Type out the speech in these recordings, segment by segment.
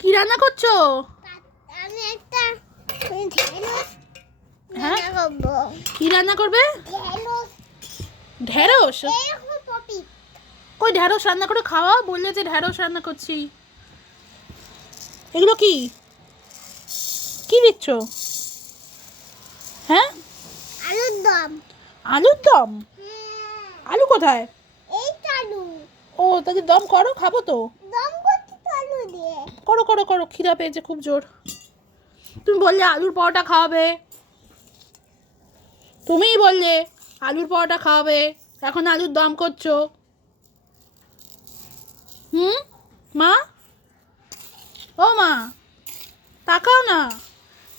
কি রান্না করছো? আমি একটা ঢেঁড়স হ্যাঁ রান্না করব। কি রান্না করবে? ঢেঁড়স। ঢেঁড়স? এই দেখো পপি। কই ঢেঁড়স রান্না করে খাওয়া, বললে যে ঢেঁড়স রান্না করছি। এগুলো কি কি দিচ্ছ? হ্যাঁ আলুর দম। আলুর দম? হ্যাঁ, আলু কোথায়? এই তো আলু। ও তাহলে দম করো, খাবো তো। দম করতে তো আলু দিয়ে। করো করো করো, খিদা পেয়েছে খুব জোর। তুমি বললে আলুর পরোটা খাওয়াবে, তুমিই বললে আলুর পরোটা খাওয়াবে, এখন আলুর দম করছো। মা, ও মা, তাকাও না।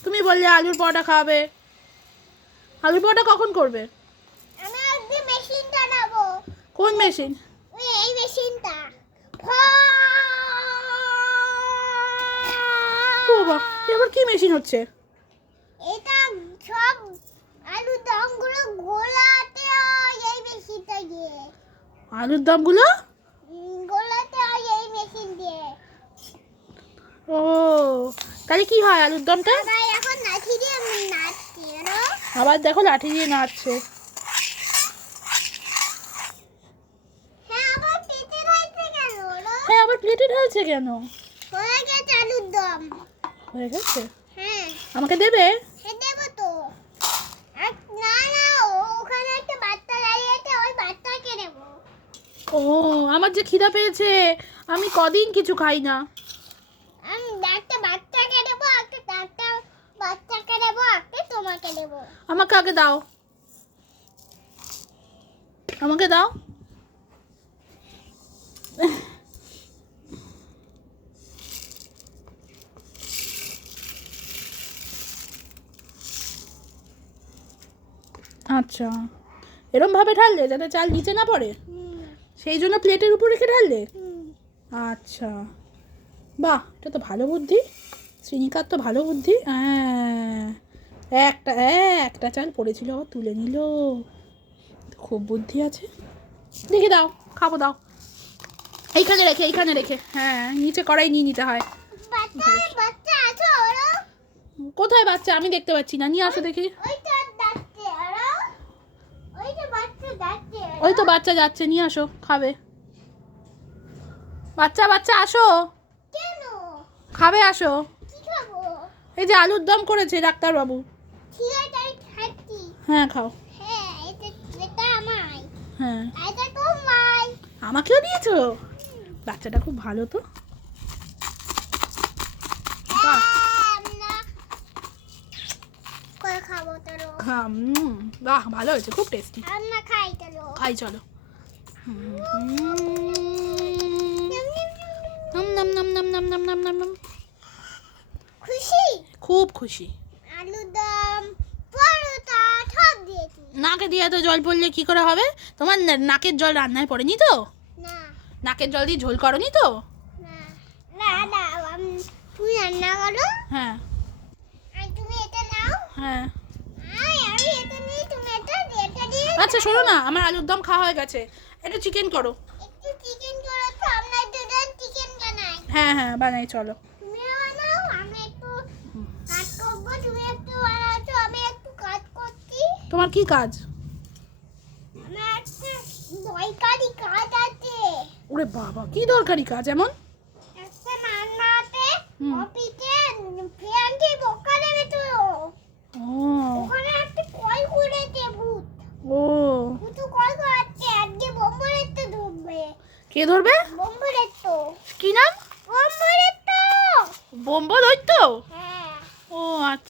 তুমি বললে আলুর পরোটা খাওয়াবে, আলুর পরোটা কখন করবে? আমি আজকে মেশিনটা নেবো। কোন মেশিন? ওই এই মেশিনটা। ও বাবা, এবার কি মেশিন হচ্ছে? এটা সব আলু দমগুলো গোলাতে হয় এই মেশিনটা দিয়ে। আলুর দমগুলো? গোলাতে হয় এই মেশিন দিয়ে। ও তাহলে কি হয় আলুর দমটা? তাই এখন লাঠি দিয়ে আমি নাচছি জানো। আবার দেখো লাঠি দিয়ে নাচছে। হ্যাঁ আবার পেটে ঢালছে কেন ওরা? হ্যাঁ আবার প্লেটে ঢালছে কেন? হয়ে গেছে আলুর দম। হয়ে গেছে? হ্যাঁ আমাকে দেবে? হ্যাঁ দেবো তো। না না ওখানে একটা বাচ্চা দাঁড়িয়ে আছে ওই বাচ্চাকে দেবো। ও আমার যে খিদা পেয়েছে, আমি কদিন কিছু খাই না। আমি একটা বাচ্চাকে দেবো একটা বাচ্চাকে দেবো একটা তোমাকে দেবো। আমাকে আগে দাও, আমাকে দাও। আচ্ছা, এরম ভাবে ঢাললে যাতে চাল নিচে না পড়ে, সেই জন্য প্লেটের উপর রেখে ঢাললে? আচ্ছা, বাহ, এটা তো ভালো বুদ্ধি। শ্রীনিকার তো ভালো বুদ্ধি। হ্যাঁ, একটা একটা চাল পড়েছিল আবার তুলে নিল, খুব বুদ্ধি আছে। দেখি দাও, খাবো দাও। এইখানে রেখে, হ্যাঁ নিচে কড়াই নিয়ে নিতে হয়। বাচ্চা আছো ওরা? কোথায় বাচ্চা? আমি দেখতে পাচ্ছি না, নিয়ে আসো দেখি। ওইটা যাচ্ছে ওরা। ওইটা বাচ্চা যাচ্ছে ওরা। ওই তো বাচ্চা যাচ্ছে, নিয়ে আসো, খাবে। বাচ্চা বাচ্চা আসো, কেন? খাবে আসো। কি খাবো? এই যে আলুর দম করেছে ডাক্তারবাবু। ঠিক আছে আমি খাচ্ছি। হ্যাঁ খাও। হ্যাঁ এটা আমায়। হ্যাঁ এটা তোমায়। আমাকেও দিয়েছো? বাচ্চাটা খুব ভালো তো। বাহ। না করে খাবো চলো। বাহ ভালো হয়েছে, খুব টেস্টি। আমরা খাই চলো। খাই চলো। নম নম নম নম নম নম নম নম নম। খুশি? খুব খুশি। আলুর দম পরোটা সব দিয়েছি। নাকে দিয়ে তো জল পড়লে কি করে হবে? তোমার নাকের জল রান্নায় পড়েনি তো? না নাকের জল দিয়ে ঝোল করনি তো? না না না তুমি রান্না করো। হ্যাঁ আর তুমি এটা নাও। হ্যাঁ। আমি এটা নিই তুমি এটা দিয়ে। আচ্ছা শোনো না, আমার আলুর দম খাওয়া হয়ে গেছে, একটু চিকেন করো। একটু চিকেন করো তো আমরা দুজন চিকেন বানাই। হ্যাঁ হ্যাঁ বানাই চলো। তুমিও বানাও আমি একটু কাজ করবো তুমি একটু বানাচ্ছো আমি একটু কাজ করছি। তোমার কি কাজ? আমার একটা দরকারি কাজ আছে। ওরে বাবা, কি দরকারি কাজ এমন? একটা রান্নাতে হুম। অফিসে ফ্রেন্ডকে বকা দেবে তো। ও ওখানে একটা কল করেছে ভূত। ও ভূত কল করাচ্ছে আজকে বোম্বরের তো ঢুকবে। কে ধরবে? বোম্বরের তো। কি নাম? বোম্বরের তো। বোম্ব দৈত্য? হ্যাঁ ও আচ্ছা।